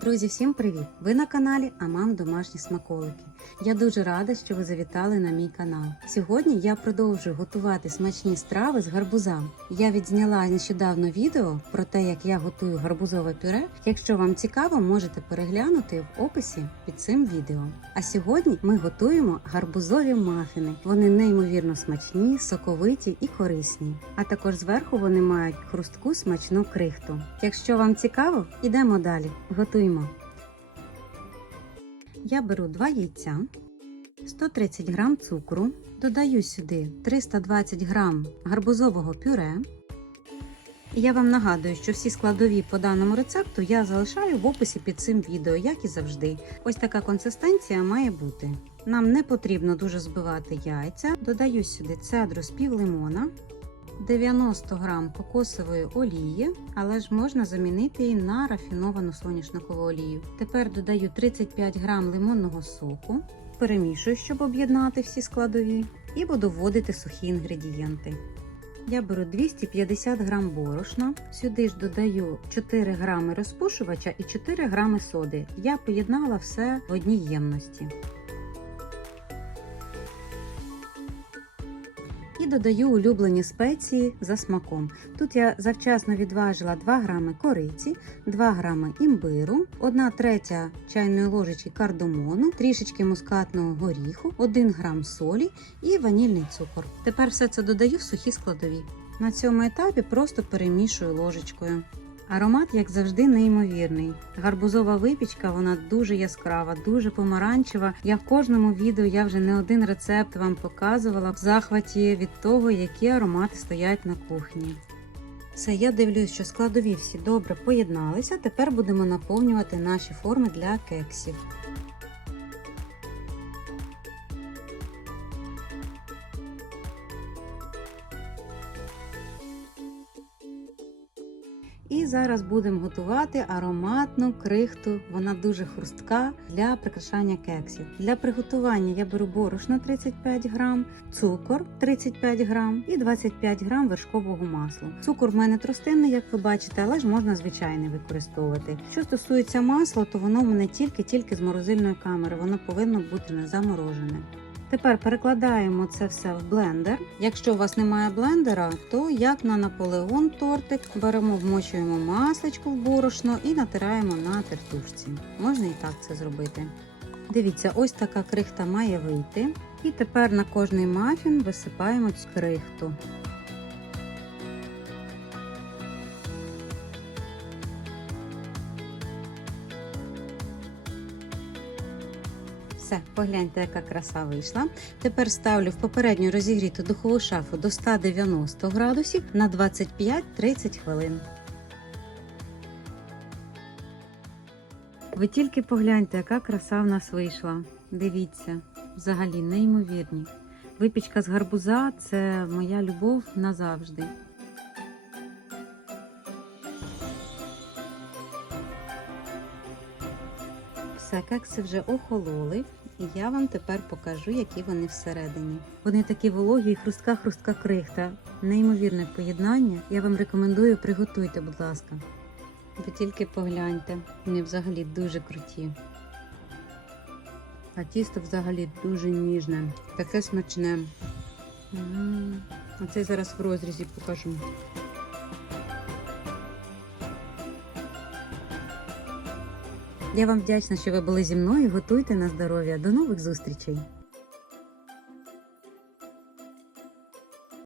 Друзі, всім привіт! Ви на каналі Амам Домашні Смаколики. Я дуже рада, що ви завітали на мій канал. Сьогодні я продовжую готувати смачні страви з гарбуза. Я відзняла нещодавно відео про те, як я готую гарбузове пюре. Якщо вам цікаво, можете переглянути в описі під цим відео. А сьогодні ми готуємо гарбузові мафіни. Вони неймовірно смачні, соковиті і корисні. А також зверху вони мають хрустку смачну крихту. Якщо вам цікаво, ідемо далі. Готуємо. Я беру 2 яйця, 130 г цукру, додаю сюди 320 г гарбузового пюре. Я вам нагадую, що всі складові по даному рецепту я залишаю в описі під цим відео, як і завжди. Ось така консистенція має бути. Нам не потрібно дуже збивати яйця. Додаю сюди цедру з пів лимона, 90 г кокосової олії, але ж можна замінити її на рафіновану соняшникову олію. Тепер додаю 35 г лимонного соку, перемішую, щоб об'єднати всі складові, і буду вводити сухі інгредієнти. Я беру 250 г борошна, сюди ж додаю 4 г розпушувача і 4 г соди. Я поєднала все в одній ємності. Додаю улюблені спеції за смаком. Тут я завчасно відважила 2 грами кориці, 2 грами імбиру, 1 третя чайної ложечки кардамону, трішечки мускатного горіху, 1 грам солі і ванільний цукор. Тепер все це додаю в сухі складові. На цьому етапі просто перемішую ложечкою. Аромат, як завжди, неймовірний. Гарбузова випічка, вона дуже яскрава, дуже помаранчева. Я в кожному відео я вже не один рецепт вам показувала в захваті від того, які аромати стоять на кухні. Все, я дивлюсь, що складові всі добре поєдналися. Тепер будемо наповнювати наші форми для кексів. І зараз будемо готувати ароматну крихту. Вона дуже хрустка для прикрашання кексів. Для приготування я беру борошно 35 грам, цукор 35 грам і 25 грам вершкового масла. Цукор в мене тростинний, як ви бачите, але ж можна звичайний використовувати. Що стосується масла, то воно в мене тільки-тільки з морозильної камери. Воно повинно бути не заморожене. Тепер перекладаємо це все в блендер. Якщо у вас немає блендера, то як на Наполеон тортик беремо, вмочуємо масличку в борошно і натираємо на тертушці. Можна і так це зробити. Дивіться, ось така крихта має вийти. І тепер на кожний мафін висипаємо цю крихту. Все, погляньте, яка краса вийшла. Тепер ставлю в попередньо розігріту духову шафу до 190 градусів на 25-30 хвилин. Ви тільки погляньте, яка краса в нас вийшла. Дивіться, взагалі неймовірні. Випічка з гарбуза це моя любов назавжди. Все, кекси вже охололи, і я вам тепер покажу, які вони всередині. Вони такі вологі і хрустка-хрустка крихта. Неймовірне поєднання. Я вам рекомендую, приготуйте, будь ласка. Ви тільки погляньте, вони взагалі дуже круті. А тісто взагалі дуже ніжне, таке смачне. Оце зараз в розрізі покажу. Я вам вдячна, що ви були зі мною. Готуйте на здоров'я. До нових зустрічей!